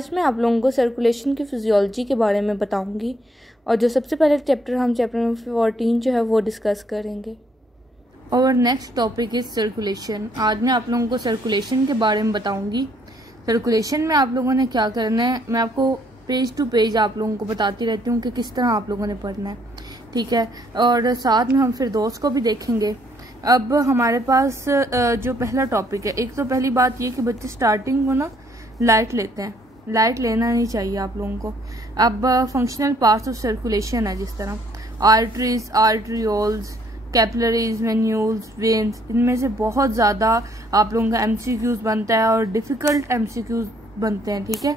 आज मैं आप लोगों को सर्कुलेशन की फिजियोलॉजी के बारे में बताऊंगी और जो सबसे पहले चैप्टर हम चैप्टर नंबर 14 जो है वो डिस्कस करेंगे। और नेक्स्ट टॉपिक इज सर्कुलेशन। आज मैं आप लोगों को सर्कुलेशन के बारे में बताऊंगी। सर्कुलेशन में आप लोगों ने क्या करना है, मैं आपको पेज टू पेज आप लोगों को बताती रहती हूँ कि किस तरह आप लोगों ने पढ़ना है, ठीक है। और साथ में हम फिर दोस्त को भी देखेंगे। अब हमारे पास जो पहला टॉपिक है, एक तो पहली बात ये कि बच्चे स्टार्टिंग को ना लाइट लेते हैं, लाइट लेना नहीं चाहिए आप लोगों को। अब फंक्शनल पार्ट्स ऑफ सर्कुलेशन है, जिस तरह arteries, arterioles, capillaries, venules, veins, इनमें से बहुत ज़्यादा आप लोगों का एमसीक्यूज बनता है और डिफ़िकल्ट एमसीक्यूज बनते हैं, ठीक है।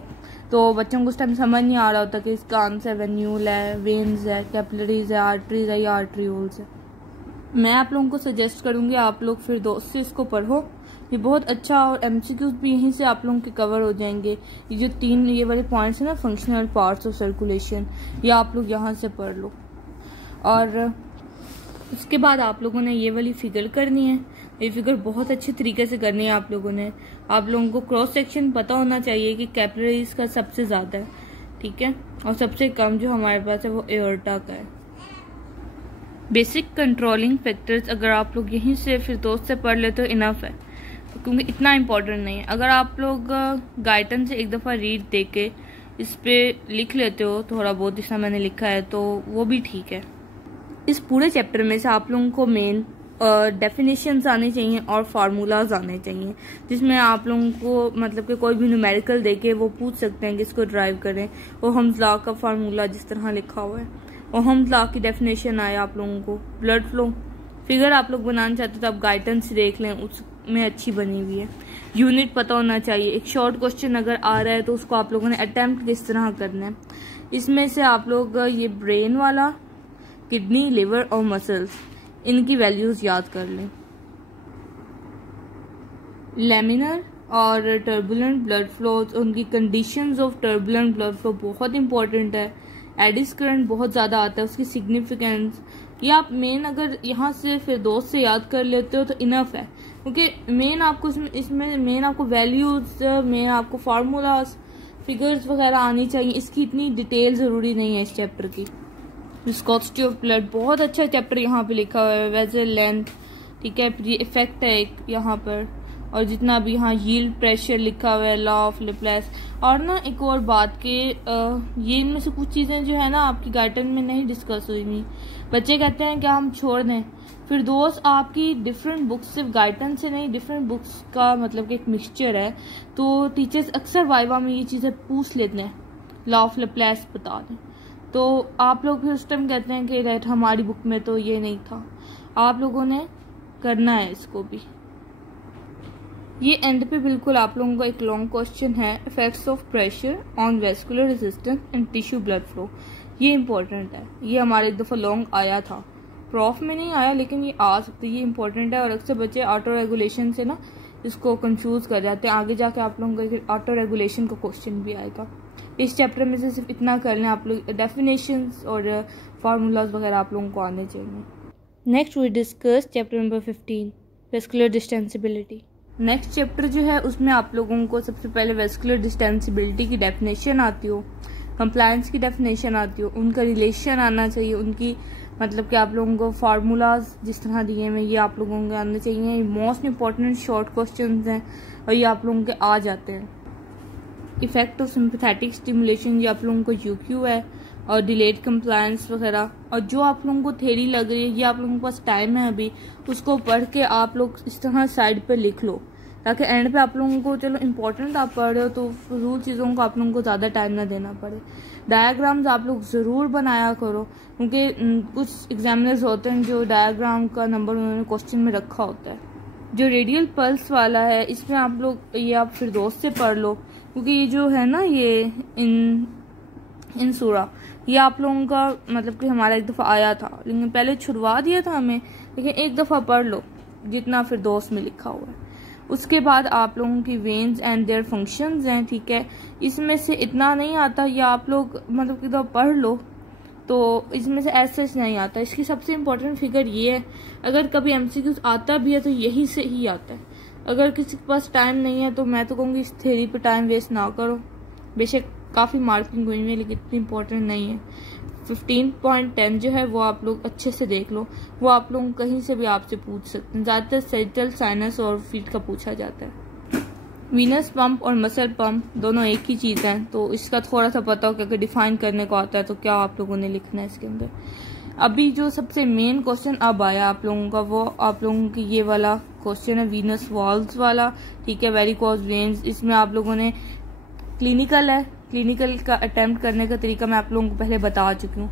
तो बच्चों को उस टाइम समझ नहीं आ रहा होता कि इसका आंसर वेन्यूल है, वेन्स है, कैपिलरीज है, आर्टरीज है या आर्ट्रियोल्स है। मैं आप लोगों को सजेस्ट करूंगी आप लोग फिर दोस्त से इसको पढ़ो, ये बहुत अच्छा, और एमसीक्यूज भी यहीं से आप लोगों के कवर हो जाएंगे। ये जो तीन ये वाले पॉइंट्स हैं ना, फंक्शनल पार्ट्स ऑफ सर्कुलेशन, ये आप लोग यहाँ से पढ़ लो। और उसके बाद आप लोगों ने ये वाली फिगर करनी है। ये फिगर बहुत अच्छे तरीके से करनी है आप लोगों ने। आप लोगों को क्रॉस सेक्शन पता होना चाहिए कि कैपिलरीज का सबसे ज्यादा है, ठीक है, और सबसे कम जो हमारे पास है वो एओर्टा का है। बेसिक कंट्रोलिंग फैक्टर्स अगर आप लोग यहीं से फिर दोस्त से पढ़ लेते हो इनफ है, क्योंकि इतना इम्पोर्टेंट नहीं है। अगर आप लोग गाइडेंस से एक दफ़ा रीड दे के इस पे लिख लेते हो थोड़ा बहुत, जितना मैंने लिखा है, तो वो भी ठीक है। इस पूरे चैप्टर में से आप लोगों को मेन डेफिनेशंस आने चाहिए और फार्मूलाज आने चाहिए, जिसमें आप लोगों को मतलब कि कोई भी न्यूमेरिकल देके वो पूछ सकते हैं कि इसको ड्राइव करें। ओहम्स लॉ का फार्मूला जिस तरह लिखा हुआ है, ओहम्स लॉ की डेफिनेशन आया आप लोगों को। ब्लड फ्लो फिगर आप लोग बनाना चाहते हो तो आप गाइडेंस देख लें, उसमें अच्छी बनी हुई है। यूनिट पता होना चाहिए। एक शॉर्ट क्वेश्चन अगर आ रहा है तो उसको आप लोगों ने अटेम्प्ट किस तरह करना है। इसमें से आप लोग ये ब्रेन वाला, किडनी, लिवर और मसल्स, इनकी वैल्यूज याद कर लें। लेमिनर और टर्बुलेंट ब्लड फ्लो, उनकी conditions of turbulent blood flow बहुत इंपॉर्टेंट है। एडिस करंट बहुत ज़्यादा आता है, उसकी सिग्निफिकेंस ये आप मेन अगर यहाँ से फिर दोस्त से याद कर लेते हो तो इनफ है, क्योंकि मेन आपको इसमें मेन आपको वैल्यूज, मेन आपको फार्मूलाज, फिगर्स वगैरह आनी चाहिए। इसकी इतनी डिटेल ज़रूरी नहीं है इस चैप्टर की। विस्कोसिटी ऑफ ब्लड बहुत अच्छा चैप्टर यहाँ पे लिखा हुआ है। वेसल लेंथ, ठीक है, ये इफेक्ट है एक यहाँ पर, और जितना भी यहाँ यील्ड प्रेशर लिखा हुआ है, लॉ ऑफ लेप्लेस। और ना एक और बात के ये इनमें से कुछ चीज़ें जो है ना आपकी गाइडेंस में नहीं डिस्कस हुई हुई। बच्चे कहते हैं कि हम छोड़ दें, फिर दोस्त आपकी डिफरेंट बुक्स, सिर्फ गाइडेंस से नहीं, डिफरेंट बुक्स का मतलब कि एक मिक्सचर है। तो टीचर्स अक्सर वाइवा में ये चीज़ें पूछ लेते हैं, लॉ ऑफ लेप्लेस बता दें, तो आप लोग फिर उस टाइम कहते हैं कि राइट हमारी बुक में तो ये नहीं था। आप लोगों ने करना है इसको भी। ये एंड पे बिल्कुल आप लोगों का एक लॉन्ग क्वेश्चन है, effects of pressure on vascular resistance and tissue blood flow. ये इंपॉर्टेंट है, ये हमारे एक दफ़ा लॉन्ग आया था, प्रॉफ में नहीं आया लेकिन ये आ सकता है, ये इंपॉर्टेंट है। और अक्सर बच्चे ऑटो रेगुलेशन से ना इसको कंफ्यूज कर जाते हैं। आगे जाके आप लोगों का ऑटो रेगुलेशन का क्वेश्चन भी आएगा। इस चैप्टर में से सिर्फ इतना कर लें आप लोग, डेफिनेशंस और फार्मूलाज वगैरह आप लोगों को आने चाहिए। Next we discuss chapter number 15, vascular distensibility. Next chapter जो है उसमें आप लोगों को सबसे पहले वेस्कुलर डिस्टेंसिबिलिटी की डेफिनेशन आती हो, कंप्लायंस की डेफिनेशन आती हो, उनका रिलेशन आना चाहिए, उनकी मतलब कि आप लोगों को फार्मूलाज जिस तरह दिए हैं ये आप लोगों के आने चाहिए। ये मोस्ट इंपॉर्टेंट शॉर्ट क्वेश्चंस हैं और ये आप लोगों के आ जाते हैं। इफेक्ट ऑफ सिंपैथेटिक स्टिमुलेशन, ये आप लोगों को यूक्यू है, और डिलेड कंप्लायंस वगैरह। और जो आप लोगों को थ्योरी लग रही है, ये आप लोगों के पास टाइम है अभी, उसको पढ़ के आप लोग इस तरह साइड पे लिख लो, ताकि एंड पे आप लोगों को, चलो इंपॉर्टेंट आप पढ़ रहे हो तो फजूल चीज़ों को आप लोगों को ज़्यादा टाइम ना देना पड़े। डायग्राम्स आप लोग ज़रूर बनाया करो, क्योंकि कुछ एग्जामिनर्स होते हैं जो डायग्राम का नंबर उन्होंने क्वेश्चन में रखा होता है। जो रेडियल पल्स वाला है इसमें आप लोग ये आप फिर दोस्त से पढ़ लो, क्योंकि ये जो है ना ये इन सूरा ये आप लोगों का मतलब कि हमारा एक दफ़ा आया था, लेकिन पहले छुड़वा दिया था हमें, लेकिन एक दफ़ा पढ़ लो जितना फिर दोस्त में लिखा हुआ है। उसके बाद आप लोगों की वेन्स एंड देयर फंक्शंस हैं, ठीक है, इसमें से इतना नहीं आता, या आप लोग मतलब कि तो पढ़ लो, तो इसमें से ऐसे नहीं आता। इसकी सबसे इम्पोर्टेंट फिगर ये है, अगर कभी एमसीक्यूज आता भी है तो यही से ही आता है। अगर किसी के पास टाइम नहीं है तो मैं तो कहूँगी इस थ्योरी पे टाइम वेस्ट ना करो, बेशक काफ़ी मार्किंग हुई है लेकिन इतनी इंपॉर्टेंट नहीं है। 15.10 जो है वो आप लोग अच्छे से देख लो, वो आप लोग कहीं से भी आपसे पूछ सकते हैं। ज़्यादातर सेजल, साइनस और फीट का पूछा जाता है। वीनस पंप और मसल पंप दोनों एक ही चीज़ है, तो इसका थोड़ा सा पता हो कि अगर डिफाइन करने को आता है तो क्या आप लोगों ने लिखना है इसके अंदर। अभी जो सबसे मेन क्वेश्चन अब आया आप लोगों का, वो आप लोगों की ये वाला क्वेश्चन है वीनस वॉल्व्स वाला, ठीक है, वेरिकोज वेन्स। इसमें आप लोगों ने क्लिनिकल है, क्लिनिकल का अटेम्प्ट करने का तरीका मैं आप लोगों को पहले बता चुकी हूँ।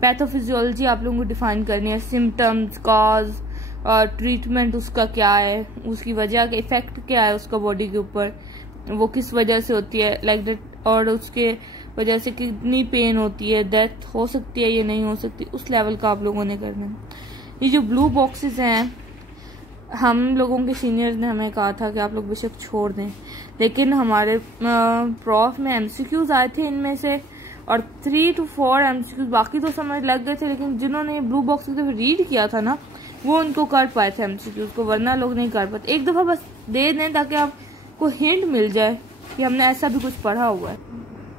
पैथोफिजियोलॉजी आप लोगों को डिफाइन करनी है, सिम्टम्स, कॉज और ट्रीटमेंट उसका क्या है, उसकी वजह का इफेक्ट क्या है उसका बॉडी के ऊपर, वो किस वजह से होती है लाइक दैट, और उसके वजह से कितनी पेन होती है, डेथ हो सकती है या नहीं हो सकती, उस लेवल का आप लोगों ने करना है। ये जो ब्लू बॉक्सेस हैं, हम लोगों के सीनियर्स ने हमें कहा था कि आप लोग बेशक छोड़ दें, लेकिन हमारे प्रॉफ में एमसीक्यूज आए थे इनमें से, और 3 to 4 एमसीक्यूज बाकी तो समझ लग गए थे, लेकिन जिन्होंने ये ब्लू बॉक्स की रीड किया था ना वो उनको कर पाए थे एमसीक्यूज को, वरना लोग नहीं कर पाते। एक दफा बस दे दें ताकि आपको हिंट मिल जाए कि हमने ऐसा भी कुछ पढ़ा हुआ है।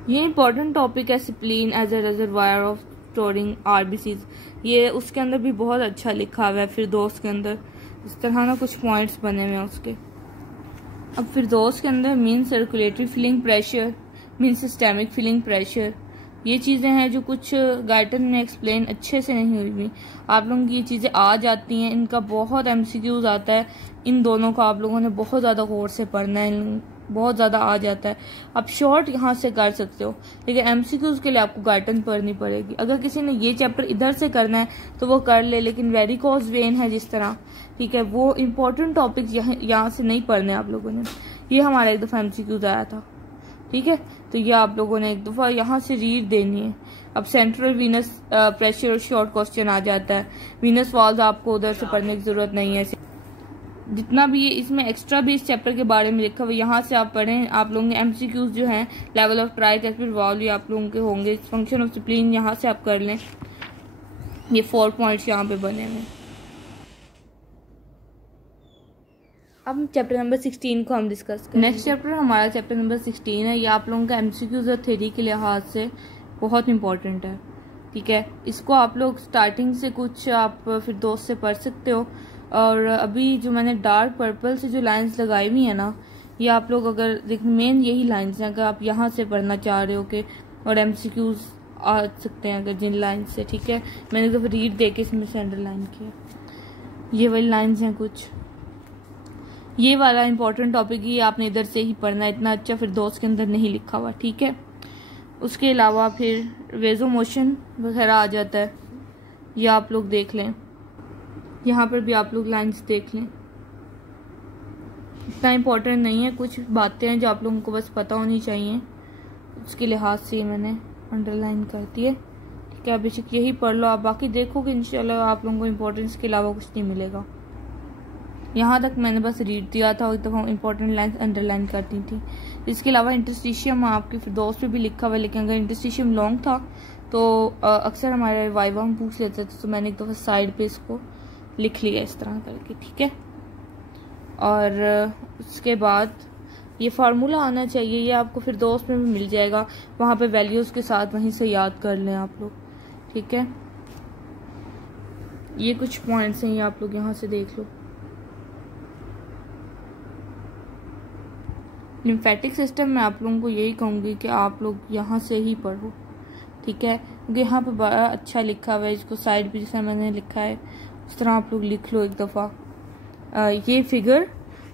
ये इंपॉर्टेंट टॉपिक है, spleen as a reservoir of storing RBCs. ये उसके अंदर भी बहुत अच्छा लिखा हुआ है, फिरदौस के अंदर इस तरह ना कुछ पॉइंट्स बने हुए हैं उसके। अब फिरदौस के अंदर mean circulatory feeling pressure, mean systemic feeling pressure, ये चीज़ें हैं जो कुछ गाइडन में एक्सप्लेन अच्छे से नहीं हुई। आप लोगों की ये चीज़ें आ जाती हैं, इनका बहुत एमसीक्यूज आता है, इन दोनों का आप लोगों ने बहुत ज़्यादा गौर से पढ़ना है, बहुत ज़्यादा आ जाता है। आप शॉर्ट यहाँ से कर सकते हो, लेकिन एमसीक्यूज के लिए आपको गाइडन पढ़नी पड़ेगी। अगर किसी ने ये चैप्टर इधर से करना है तो वो कर ले, लेकिन वेरिकोज वेन है जिस तरह, ठीक है, वो इम्पोर्टेंट टॉपिक यहाँ से नहीं पढ़ने आप लोगों ने। ये हमारा एक दफ़ा एमसीक्यूज आया था, ठीक है, तो ये आप लोगों ने एक दफ़ा यहाँ से रीड देनी है। अब central venous pressure short question आ जाता है, वीनस वॉल्स आपको उधर से पढ़ने की जरूरत नहीं है। जितना भी इसमें एक्स्ट्रा भी इस चैप्टर के बारे में लिखा हुआ यहाँ से आप पढ़ें। आप लोगों के एमसीक्यूज जो हैं लेवल ऑफ ट्राइकैस्पिड वॉल्व, ये आप लोगों के होंगे। फंक्शन ऑफ स्प्लीन यहाँ से आप कर लें, ये 4 पॉइंट्स यहाँ पे बने हुए। अब चैप्टर नंबर 16 को हम डिस्कस करें। नेक्स्ट चैप्टर हमारा चैप्टर नंबर 16 है। ये आप लोगों का एमसीक्यूज और थ्योरी के लिहाज से बहुत इंपॉर्टेंट है, ठीक है। इसको आप लोग स्टार्टिंग से कुछ आप फिर दोस्त से पढ़ सकते हो। और अभी जो मैंने डार्क पर्पल से जो लाइंस लगाई हुई है ना, ये आप लोग अगर देख, मेन यही लाइंस हैं अगर आप यहाँ से पढ़ना चाह रहे हो कि, और एमसीक्यूज आ सकते हैं अगर जिन लाइन से, ठीक है। मैंने तो रीड दे के इसमें से अंडरलाइन किया, ये वही लाइन्स हैं कुछ। ये वाला इंपॉर्टेंट टॉपिक ही आपने इधर से ही पढ़ना है, इतना अच्छा फिर दोस्त के अंदर नहीं लिखा हुआ, ठीक है। उसके अलावा फिर वेजो मोशन वगैरह आ जाता है, ये आप लोग देख लें, यहाँ पर भी आप लोग लाइंस देख लें। इतना इम्पोर्टेंट नहीं है, कुछ बातें हैं जो आप लोगों को बस पता होनी चाहिए, उसके लिहाज से मैंने अंडरलाइन कर दी है, ठीक है। बेशक यही पढ़ लो आप, बाकी देखोगे इंशाल्लाह आप लोगों को इम्पोर्टेंस के अलावा कुछ नहीं मिलेगा। यहाँ तक मैंने बस रीड दिया था, एक दफ़ा इंपॉर्टेंट लाइन्स अंडरलाइन कर दी थी। इसके अलावा इंटरस्टिशियम आपके फिर दोस्त पे भी लिखा हुआ है, लेकिन अगर इंटरस्टिशियम लॉन्ग था तो अक्सर हमारे वाइवा हम पूछ लेते थे, तो मैंने एक दफ़ा साइड पे इसको लिख लिया इस तरह करके, ठीक है। और उसके बाद ये फार्मूला आना चाहिए, ये आपको फिर दोस्त में भी मिल जाएगा, वहाँ पे वैल्यूज़ के साथ वहीं से याद कर लें आप लोग, ठीक है। ये कुछ पॉइंट्स हैं, ये आप लोग यहाँ से देख लो। लिम्फेटिक सिस्टम में आप लोगों को यही कहूँगी कि आप लोग यहाँ से ही पढ़ो, ठीक है, क्योंकि यहाँ पे बड़ा अच्छा लिखा हुआ है। इसको साइड पे जैसा मैंने लिखा है उस तरह आप लोग लिख लो एक दफ़ा। ये फिगर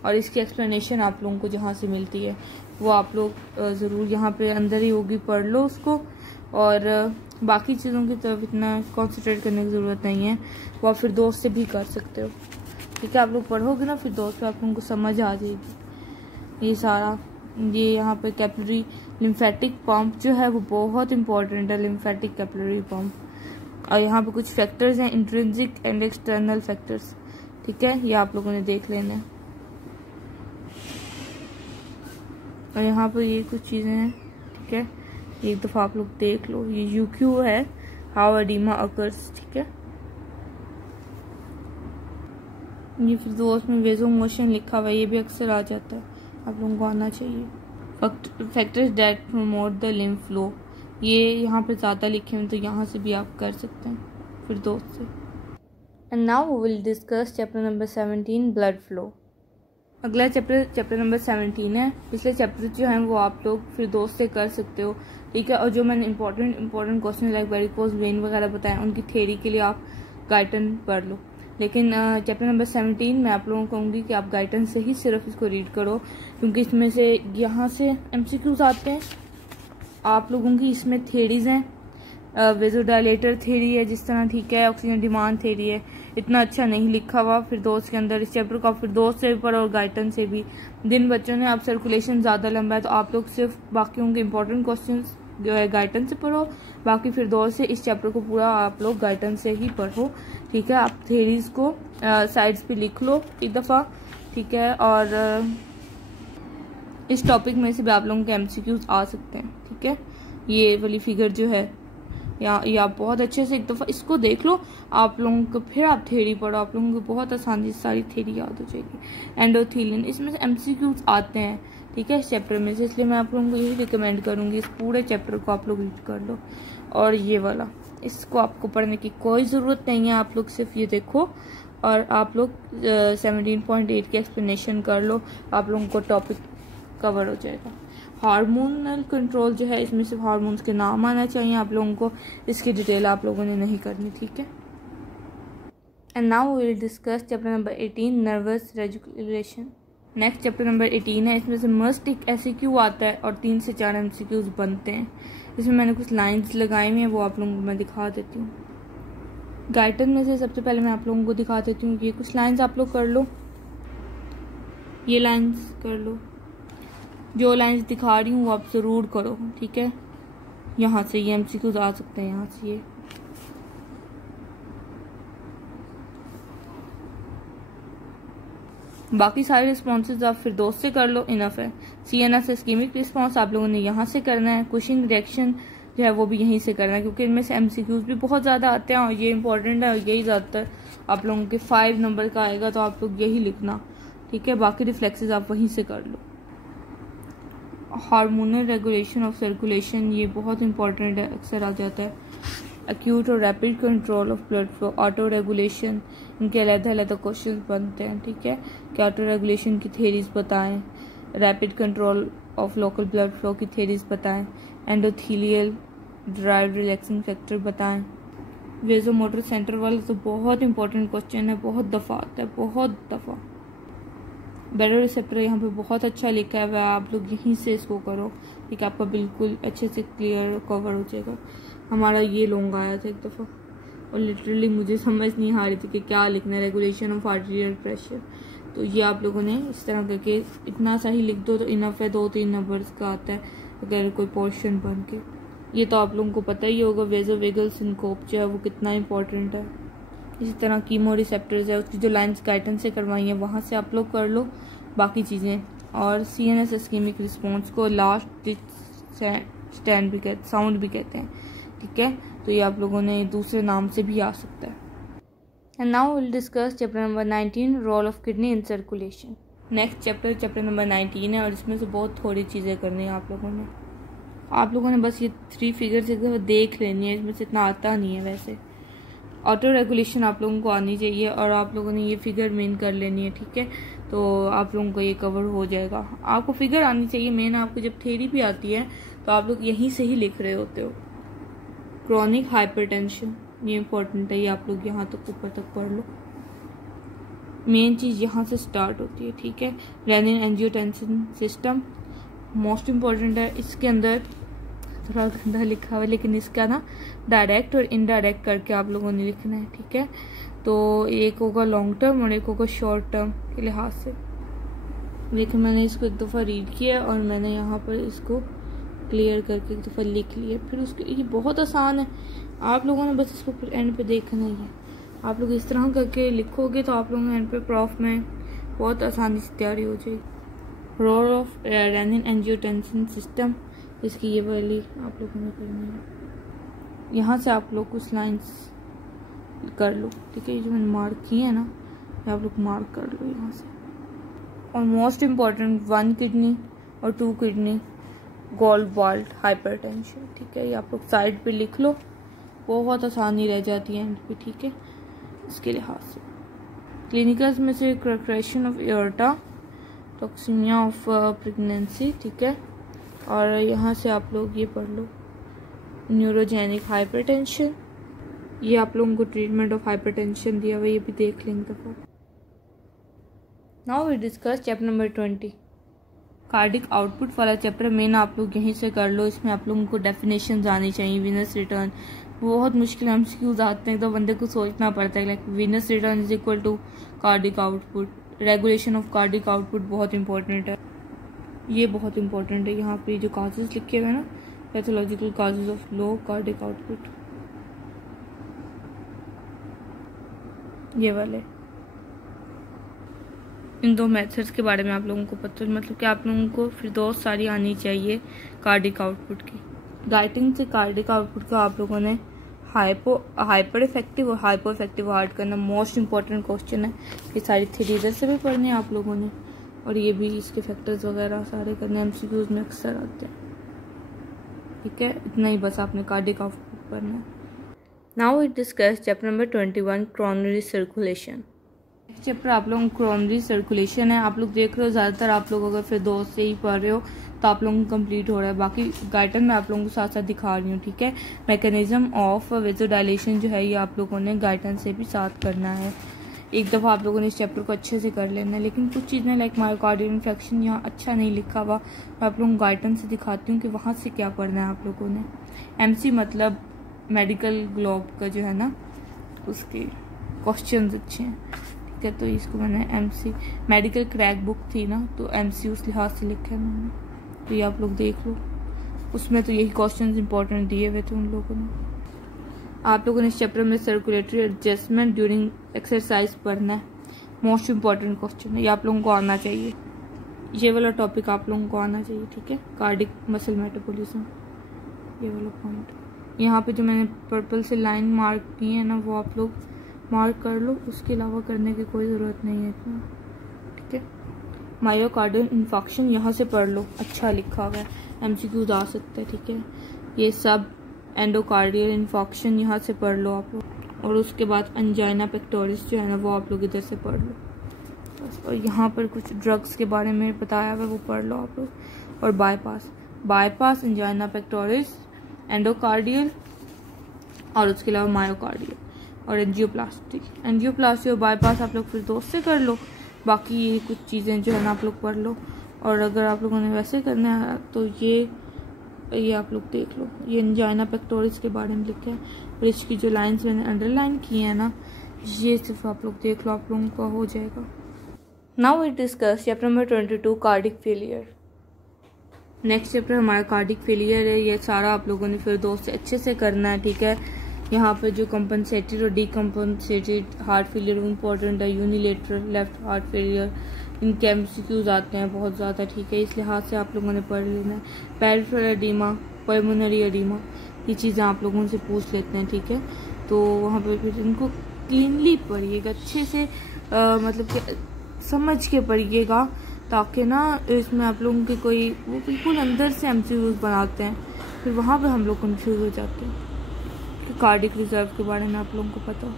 और इसकी एक्सप्लेनेशन आप लोगों को जहाँ से मिलती है वो आप लोग ज़रूर यहाँ पे अंदर ही होगी, पढ़ लो उसको। और बाकी चीज़ों की तरफ इतना कॉन्सेंट्रेट करने की ज़रूरत नहीं है, वो आप फिर दोस्त से भी कर सकते हो, ठीक है। आप लोग पढ़ोगे ना फिर दोस्त पे, आप लोगों को समझ आ जाएगी ये सारा। ये यहाँ पे कैपिलरी लिम्फेटिक पंप जो है वो बहुत इंपॉर्टेंट है, लिम्फेटिक कैपिलरी पंप। और यहाँ पे कुछ फैक्टर्स हैं, इंट्रिंसिक एंड एक्सटर्नल फैक्टर्स, ठीक है, ये आप लोगों ने देख लेना है। और यहाँ पर ये कुछ चीज़ें हैं, ठीक है, एक दफ़ा आप लोग देख लो। ये यूक्यू है, हाउ एडिमा अकर्स, ठीक है। ये फिर दोस्त में वेजो मोशन लिखा हुआ है, ये भी अक्सर आ जाता है, आप लोगों को आना चाहिए। Factors that promote the lymph flow, ये यहाँ पे ज़्यादा लिखे हैं, तो यहाँ से भी आप कर सकते हैं फिर दोस्त से। And now we will discuss chapter number 17 blood flow. अगला चैप्टर नंबर 17 है। पिछले चैप्टर जो हैं वो आप लोग फिर दोस्त से कर सकते हो, ठीक है। और जो मैंने important question like varicose vein वगैरह बताए, उनकी थ्योरी के लिए आप गाइटन पढ़ लो। लेकिन चैप्टर नंबर 17 मैं आप लोगों को कहूँगी कि आप गाइटन से ही सिर्फ इसको रीड करो, क्योंकि इसमें से यहाँ से MCQs आते हैं आप लोगों की। इसमें थ्योरीज हैं, वेजोडाइलेटर थ्योरी है जिस तरह, ठीक है, ऑक्सीजन डिमांड थ्योरी है। इतना अच्छा नहीं लिखा हुआ फिर दोस्त के अंदर। इस चैप्टर को आप फिर दोस्त से भी पढ़ो और गाइटन से भी। जिन बच्चों ने आप सर्कुलेशन ज़्यादा लंबा है तो आप लोग सिर्फ बाकियों के इंपॉर्टेंट क्वेश्चन जो है गाइटन से पढ़ो, बाकी फिर दोस्त से इस चैप्टर को पूरा आप लोग गाइटन से ही पढ़ो, ठीक है। आप थ्योरीज को साइड्स पे लिख लो एक दफ़ा, ठीक है। और इस टॉपिक में से भी आप लोगों के MCQs आ सकते हैं, ठीक है। ये वाली फिगर जो है या आप बहुत अच्छे से एक दफ़ा इसको देख लो आप लोगों को, फिर आप थ्योरी पढ़ो, आप लोगों को बहुत आसानी से सारी थ्योरी याद हो जाएगी। एंडोथेलियन, इसमें से MCQs आते हैं, ठीक है, इस चैप्टर में से, इसलिए मैं आप लोगों को यही रिकमेंड करूँगी इस पूरे चैप्टर को आप लोग रीड कर लो। और ये वाला, इसको आपको पढ़ने की कोई ज़रूरत नहीं है, आप लोग सिर्फ ये देखो और आप लोग 17.8 की एक्सप्लेनेशन कर लो, आप लोगों को टॉपिक कवर हो जाएगा। हार्मोनल कंट्रोल जो है, इसमें सिर्फ हार्मोन्स के नाम आना चाहिए आप लोगों को, इसकी डिटेल आप लोगों ने नहीं करनी, ठीक है। And now we will discuss chapter number 18 nervous regulation. Next chapter number 18 है। इसमें से मस्ट एक SAQ आता है और 3 से 4 MCQs बनते हैं। इसमें मैंने कुछ लाइंस लगाई हुई हैं, वो आप लोगों को मैं दिखा देती हूँ। गाइटन में से सबसे पहले मैं आप लोगों को दिखा देती हूँ। ये कुछ लाइंस आप लोग कर लो, ये लाइंस कर लो, जो लाइंस दिखा रही हूँ वो आप ज़रूर करो, ठीक है। यहाँ से ये MCQs आ सकते हैं, यहाँ से ये। बाकी सारे रिस्पॉन्सेज आप फिर दोस्त से कर लो, इनफ है। CNS इस्कीमिक रिस्पॉन्स आप लोगों ने यहाँ से करना है। कुशिंग रिएक्शन जो है वो भी यहीं से करना है, क्योंकि इनमें से MCQs भी बहुत ज़्यादा आते हैं और ये इंपॉर्टेंट है और यही ज़्यादातर आप लोगों के 5 नंबर का आएगा, तो आप लोग यही लिखना, ठीक है। बाकी रिफ्लेक्सेस आप वहीं से कर लो। हार्मोनल रेगुलेशन ऑफ सर्कुलेशन, ये बहुत इंपॉर्टेंट है, अक्सर आ जाता है। एक्यूट और rapid control of blood flow, auto regulation, इनके अलग-अलग क्वेश्चन बनते हैं, ठीक है। कि ऑटो रेगुलेशन की थ्योरीज बताएं, rapid control of local blood flow की थ्योरीज बताएं, एंडोथेलियल ड्राइव रिलैक्सिंग फैक्टर बताएं। वेजोमोटर सेंटर वाला तो बहुत इंपॉर्टेंट क्वेश्चन है, बहुत दफ़ा आता है, बहुत दफ़ा। बेरो रिसेप्टर यहाँ पे बहुत अच्छा लिखा है, आप लोग यहीं से इसको करो, ठीक है, आपका बिल्कुल अच्छे से क्लियर कवर हो जाएगा। हमारा ये लॉन्ग आया था एक दफ़ा और लिटरली मुझे समझ नहीं आ रही थी कि क्या लिखना है, रेगुलेशन ऑफ आर्टीरियल प्रेशर। तो ये आप लोगों ने इस तरह करके इतना सा ही लिख दो तो इनफ है, 2-3 नंबर्स का आता है अगर कोई पोर्शन बन के। ये तो आप लोगों को पता ही होगा वेजोवेगल सिनकोप जो है वो कितना इंपॉर्टेंट है। इसी तरह कीमो रिसेप्टर्स है, उसकी जो लाइंस गाइटन से करवाई हैं वहाँ से आप लोग कर लो बाकी चीज़ें। और CNS इस्कीमिक रिस्पॉन्स को लास्ट स्टैंड भी कहते, साउंड भी कहते हैं, ठीक है। तो ये आप लोगों ने दूसरे नाम से भी आ सकता है। And now will discuss chapter number 19 role of kidney in circulation. Next chapter number 19 है और इसमें से बहुत थोड़ी चीज़ें करनी है आप लोगों ने बस ये 3 फिगर्स एक दफ़ा देख लेनी है, इसमें से इतना आता नहीं है वैसे। ऑटो रेगुलेशन आप लोगों को आनी चाहिए और आप लोगों ने ये फिगर मेन कर लेनी है, ठीक है। तो आप लोगों को ये कवर हो जाएगा। आपको फिगर आनी चाहिए मेन, आपको जब थ्योरी भी आती है तो आप लोग यहीं से ही लिख रहे होते हो। क्रॉनिक हाइपरटेंशन, ये इंपॉर्टेंट है, ये आप लोग यहाँ तक ऊपर तक पढ़ लो। मेन चीज़ यहाँ से स्टार्ट होती है, ठीक है। Rennin angiotensin system most important है। इसके अंदर थोड़ा गंदा लिखा हुआ है लेकिन इसका ना डायरेक्ट और इनडायरेक्ट करके आप लोगों ने लिखना है, ठीक है। तो एक होगा लॉन्ग टर्म और एक होगा शॉर्ट टर्म के लिहाज से। लेकिन मैंने इसको एक दफ़ा रीड किया और मैंने यहाँ पर इसको क्लियर करके एक दफ़ा लिख लिया। फिर उसके ये बहुत आसान है, आप लोगों ने बस इसको फिर एंड पे देखना ही है। आप लोग इस तरह करके लिखोगे तो आप लोगों ने एंड पे प्रॉफ में बहुत आसानी से तैयारी हो जाएगी। Role of renin angiotensin system, इसकी ये वाली आप लोगों ने करनी है। यहाँ से आप लोग कुछ लाइंस कर लो, ठीक है। ये जो मैंने मार्क किए हैं ना, ये आप लोग मार्क कर लो यहाँ से। और मोस्ट इम्पॉर्टेंट 1 किडनी और 2 किडनी गोल्ड वाल्ट हाइपरटेंशन। ठीक है, ये आप लोग साइड पे लिख लो, बहुत आसानी रह जाती है एंड पे। ठीक है, इसके लिहाज से क्लिनिकल्स में से क्रैक्शन ऑफ एयर्टा, टॉक्सीमिया ऑफ प्रेगनेंसी। ठीक है, और यहाँ से आप लोग ये पढ़ लो न्यूरोजेनिक हाइपरटेंशन। ये आप लोगों को ट्रीटमेंट ऑफ हाइपरटेंशन दिया हुआ, ये भी देख लेंगे दफा। Now we discuss chapter number 20 cardiac output वाला चैप्टर। मेन आप लोग यहीं से कर लो, इसमें आप लोगों को डेफिनेशंस आनी चाहिए। वीनस रिटर्न बहुत मुश्किल एमसीक्यूज आते हैं, तो बंदे को सोचना पड़ता है like venous return is equal to cardiac output. Regulation of cardiac output बहुत इंपॉर्टेंट है, ये बहुत इंपॉर्टेंट है। यहाँ पे जो काजेज लिखे हुए हैं ना, pathological causes of low cardiac output, ये वाले इन 2 मेथड्स के बारे में आप लोगों को पता, मतलब कि आप लोगों को फिर 2 सारी आनी चाहिए कार्डिक आउटपुट की। गाइटिंग से कार्डिक आउटपुट का आप लोगों ने हाइपर इफेक्टिव और हाइपो इफेक्टिव हार्ट करना मोस्ट इंपॉर्टेंट क्वेश्चन है। ये सारी थ्योरी इधर से भी पढ़नी है आप लोगों ने, और ये भी इसके फैक्टर्स वगैरह सारे करने एमसीक्यूज में अक्सर आते हैं। ठीक है, इतना ही बस आपने कार्डिक आउटपुट पढ़ना है। Now we discuss chapter number 21 coronary circulation. Chapter आप लोगों कोरोनरी सर्कुलेशन है। आप लोग देख रहे हो ज़्यादातर आप लोग अगर फिर 2 से ही पढ़ रहे हो तो आप लोगों को कंप्लीट हो रहा है। बाकी गाइडन मैं आप लोगों को साथ साथ दिखा रही हूँ। ठीक है, मैकेनिज्म ऑफ वेज़ोडाइलेशन जो है ये आप लोगों ने गाइडन से भी साथ करना है। एक दफ़ा आप लोगों ने इस चैप्टर को अच्छे से कर लेना है, लेकिन कुछ चीज़ें लाइक मायोकार्डियल इन्फेक्शन यहाँ अच्छा नहीं लिखा हुआ, मैं आप लोगों को गाइडन से दिखाती हूँ कि वहाँ से क्या पढ़ना है आप लोगों ने। MC मतलब मेडिकल ग्लोब का जो है ना, उसके क्वेश्चन अच्छे हैं। ठीक है, तो इसको मैंने MC मेडिकल क्रैक बुक थी ना, तो MC उस लिहाज से लिखा है मैंने, तो ये आप लोग देख लो। उसमें तो यही क्वेश्चंस इंपॉर्टेंट दिए हुए थे उन लोगों ने। आप लोगों ने इस चैप्टर में सर्कुलेटरी एडजस्टमेंट ड्यूरिंग एक्सरसाइज पढ़ना है, मोस्ट इंपॉर्टेंट क्वेश्चन है, ये आप लोगों को आना चाहिए। ये वाला टॉपिक आप लोगों को आना चाहिए। ठीक है, कार्डिक मसल मेटाबॉलिज्म, ये वाला पॉइंट। यहाँ पे जो मैंने पर्पल से लाइन मार्क की है ना, वो आप लोग मार्क कर लो, उसके अलावा करने की कोई ज़रूरत नहीं है इतना। ठीक है, मायोकार्डियल इन्फेक्शन यहाँ से पढ़ लो, अच्छा लिखा हुआ है, MCQs आ सकता है। ठीक है, ये सब एंडोकार्डियल इन्फेक्शन यहाँ से पढ़ लो आप लोग, और उसके बाद अंजाइना पेक्टोरिस जो है ना वो आप लोग इधर से पढ़ लो बस। और यहाँ पर कुछ ड्रग्स के बारे में बताया हुआ है वो पढ़ लो आप लोग। और बाईपास अंजाइना पेक्टोरिस, एंडोकार्डियल और उसके अलावा मायोकार्डियल और एंजियोप्लास्टी और बाईपास आप लोग फिर 2 से कर लो। बाकी ये कुछ चीज़ें जो है ना आप लोग पढ़ लो। और अगर आप लोगों ने वैसे करना है तो ये आप लोग देख लो, ये एंजाइना पेक्टोरिस के बारे में लिखा है, और इसकी जो लाइंस मैंने अंडरलाइन की है ना, ये सिर्फ आप लोग देख लो, आप लोगों का हो जाएगा। Now we discuss chapter number 22 cardiac failure. Next chapter हमारा कार्डिक फेलियर है, ये सारा आप लोगों ने फिर 2 से अच्छे से करना है। ठीक है, यहाँ पे जो कंपनसेटेड और डीकम्पनसेटेड हार्ट फेलियर इंपॉर्टेंट है, यूनिलेटरल लेफ्ट हार्ट फेलियर, इनके MCQs आते हैं बहुत ज़्यादा। ठीक है, इस लिहाज से आप लोगों ने पढ़ लेना है। पेरिफेरल एडीमा, पल्मोनरी एडीमा, ये चीज़ें आप लोगों से पूछ लेते हैं। ठीक है, तो वहाँ पे फिर इनको क्लीनली पढ़िएगा, अच्छे से मतलब कि समझ के पढ़िएगा, ताकि ना इसमें आप लोगों के कोई वो बिल्कुल अंदर से MCQs बनाते हैं, फिर वहाँ पे हम लोग कंफ्यूज हो जाते हैं कि कार्डिक रिजर्व के बारे में आप लोगों को पता हो।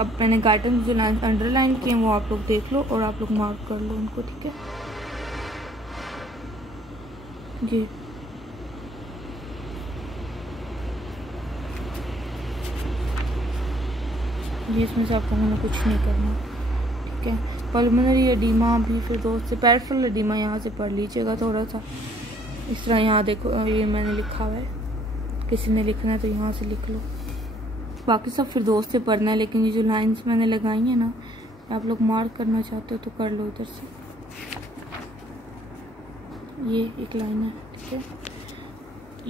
अब मैंने गाइडेंस जो लाइन अंडरलाइन किए हैं वो आप लोग देख लो और आप लोग मार्क कर लो उनको। ठीक है, ये इसमें से आप लोगों ने कुछ नहीं करना। ठीक है, पल्मोनरी एडीमा भी फिर 2 से, पेरिफेरल एडीमा यहाँ से पढ़ लीजिएगा थोड़ा सा इस तरह। यहाँ देखो, ये मैंने लिखा हुआ है, किसी ने लिखना है तो यहाँ से लिख लो। बाकी सब फिर 2 से पढ़ना है, लेकिन ये जो लाइंस मैंने लगाई हैं ना, आप लोग मार्क करना चाहते हो तो कर लो इधर से। ये एक लाइन है। ठीक है,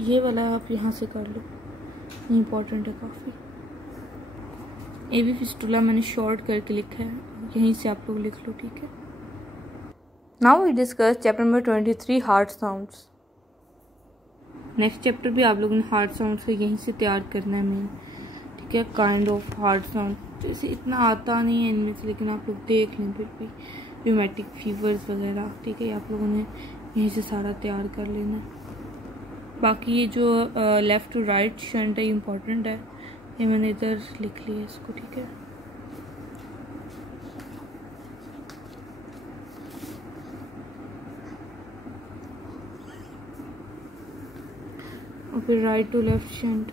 ये वाला आप यहाँ से कर लो, इम्पोर्टेंट है काफ़ी। एवी फिस्टुला मैंने शॉर्ट करके लिखा है, यहीं से आप लोग लिख लो। ठीक है, now we discuss chapter number 23 heart sounds. Next chapter भी आप लोगों ने हार्ट साउंड्स को यहीं से तैयार करना है मेन। ठीक है, काइंड ऑफ हार्ट साउंड जैसे इतना आता नहीं है इनमें से, लेकिन आप लोग देख लें फिर भी, र्यूमेटिक फीवर्स वगैरह। ठीक है, आप लोगों ने यहीं से सारा तैयार कर लेना। बाकी ये जो लेफ़्ट टू राइट शंट है ये इम्पॉर्टेंट है, ये मैंने इधर लिख लिया इसको, ठीक है। और फिर राइट टू लेफ्ट शंट,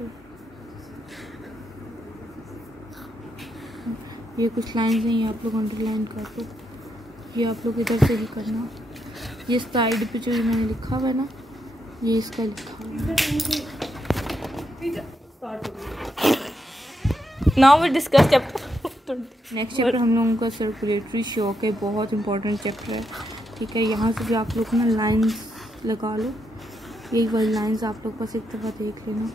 ये कुछ लाइंस हैं, ये आप लोग अंडरलाइन कर दो, ये आप लोग इधर से ही करना। ये साइड पे जो ये मैंने लिखा हुआ है ना, ये इसका लिखा हुआ है। Now we discuss chapter. Next chapter हम लोगों का सर्कुलेटरी शॉक है, बहुत इंपॉर्टेंट चैप्टर है, ठीक है। यहाँ से भी आप लोग ना लाइंस लगा लो, एक बार लाइंस आप लोग बस एक दफ़ा देख लेना,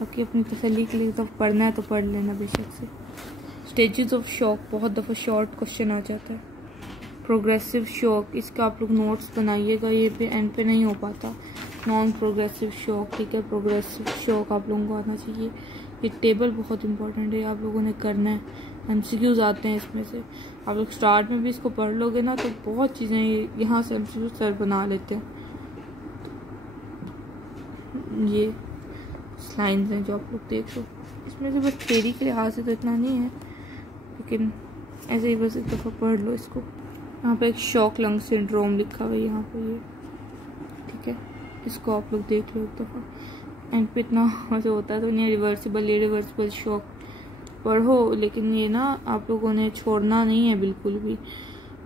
बाकी अपनी तसल्ली के लिए तो पढ़ना है तो पढ़ लेना बेशक से। स्टेजेस ऑफ शॉक, बहुत दफ़ा शॉर्ट क्वेश्चन आ जाता है। प्रोग्रेसिव शॉक, इसका आप लोग नोट्स बनाइएगा, ये पे एंड पे नहीं हो पाता। नॉन प्रोग्रेसिव शॉक, ठीक है। प्रोग्रेसिव शॉक आप लोगों को आना चाहिए। ये टेबल बहुत इंपॉर्टेंट है, आप लोगों ने करना है। MCQs आते हैं इसमें से, आप लोग स्टार्ट में भी इसको पढ़ लोगे ना तो बहुत चीज़ें यहाँ से MCQ सर बना लेते हैं। ये लाइन्स हैं जो आप लोग देख लो, इसमें से बस थ्योरी के लिहाज से तो इतना नहीं है, लेकिन ऐसे ही बस एक दफ़ा पढ़ लो इसको। यहाँ पे एक शॉक लंग सिंड्रोम लिखा हुआ है यहाँ पे, ये ठीक है, इसको आप लोग देख लो एक दफ़ा। एंड पे इतना वैसे होता है तो नहीं, रिवर्सिबल इरिवर्सिबल शॉक पढ़ो, लेकिन ये ना आप लोगों ने छोड़ना नहीं है बिल्कुल भी।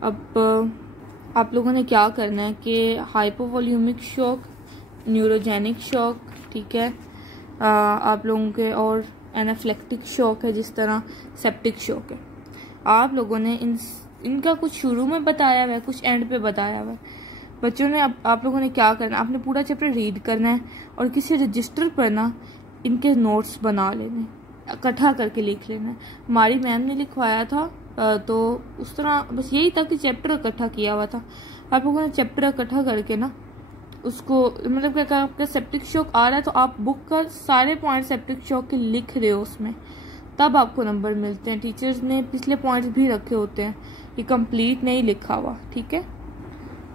अब आप लोगों ने क्या करना है कि हाइपोवॉल्यूमिक शॉक, न्यूरोजेनिक शॉक, ठीक है, आप लोगों के, और एनाफ्लेक्टिक शॉक है, जिस तरह सेप्टिक शॉक है। आप लोगों ने इनका कुछ शुरू में बताया हुआ है, कुछ एंड पे बताया हुआ है। बच्चों ने आप लोगों ने क्या करना है, आपने पूरा चैप्टर रीड करना है और किसी रजिस्टर पर ना इनके नोट्स बना लेने, इकट्ठा करके लिख लेना है। हमारी मैम ने लिखवाया था तो उस तरह बस यही था कि चैप्टर इकट्ठा किया हुआ था। आप लोगों ने चैप्टर इकट्ठा करके ना उसको, मतलब क्या आपका सेप्टिक शॉक आ रहा है तो आप बुक का सारे पॉइंट सेप्टिक शॉक के लिख रहे हो उसमें, तब आपको नंबर मिलते हैं। टीचर्स ने पिछले पॉइंट्स भी रखे होते हैं, ये कंप्लीट नहीं लिखा हुआ, ठीक है।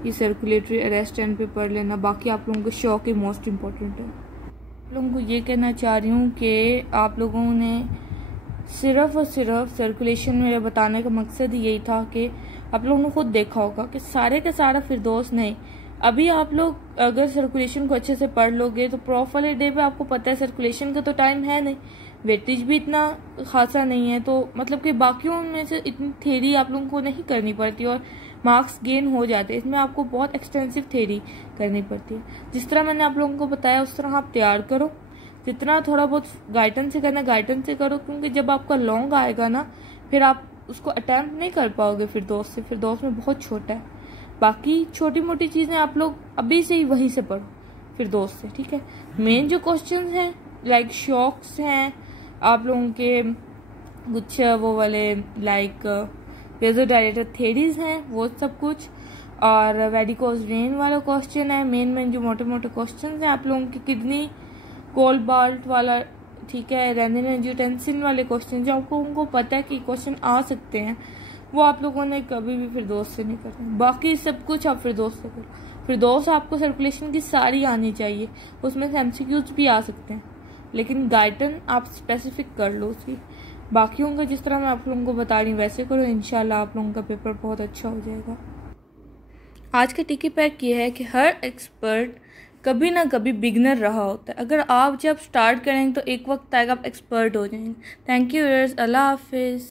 ये सर्कुलेटरी अरेस्ट एंड पे पढ़ लेना। बाकी आप लोगों को शॉक ही मोस्ट इम्पोर्टेंट है। आप लोगों को ये कहना चाह रही हूँ कि आप लोगों ने सिर्फ और सिर्फ सर्कुलेशन, मेरा बताने का मकसद ही यही था कि आप लोगों ने खुद देखा होगा कि सारे का सारा फिरदौस नहीं। अभी आप लोग अगर सर्कुलेशन को अच्छे से पढ़ लोगे तो प्रॉफ वाले डे पे आपको पता है सर्कुलेशन का तो टाइम है नहीं, वेटेज भी इतना खासा नहीं है, तो मतलब कि बाकियों में से इतनी थ्योरी आप लोगों को नहीं करनी पड़ती और मार्क्स गेन हो जाते हैं। इसमें आपको बहुत एक्सटेंसिव थ्योरी करनी पड़ती है। जिस तरह मैंने आप लोगों को बताया उस तरह आप तैयार करो, जितना थोड़ा बहुत गाइडेंस से करना गाइडेंस से करो, क्योंकि जब आपका लॉन्ग आएगा ना फिर आप उसको अटैम्प्ट नहीं कर पाओगे फिरदौस से, फिरदौस में बहुत छोटा है। बाकी छोटी मोटी चीज़ें आप लोग अभी से ही वहीं से पढ़ो फिरदौस से, ठीक है। मेन जो क्वेश्चन हैं लाइक शॉक्स हैं, आप लोगों के कुछ वो वाले लाइक वेज़ोडायलेटर थ्योरीज हैं, वो सब कुछ, और वेरिकोज वेन वाला क्वेश्चन है। मेन जो मोटे मोटे क्वेश्चन हैं आप लोगों की किडनी कोलबाल्ट वाला, ठीक है, रेनिन एंजियोटेंसिन वाले क्वेश्चन जो आपको उनको पता है कि क्वेश्चन आ सकते हैं, वो आप लोगों ने कभी भी फिरदौस से नहीं करना। बाकी सब कुछ आप फिरदौस से करो। फिरदौस आपको सर्कुलेशन की सारी आनी चाहिए, उसमें से MCQs भी आ सकते हैं, लेकिन गाइडन आप स्पेसिफिक कर लो उसकी। बाकियों का जिस तरह मैं आप लोगों को बता रही हूँ वैसे करो, इंशाल्लाह आप लोगों का पेपर बहुत अच्छा हो जाएगा। आज का टिकी पैक ये है कि हर एक्सपर्ट कभी ना कभी बिगनर रहा होता है। अगर आप जब स्टार्ट करेंगे तो एक वक्त आएगा आप एक्सपर्ट हो जाएंगे। थैंक यू, अल्लाह हाफिज़।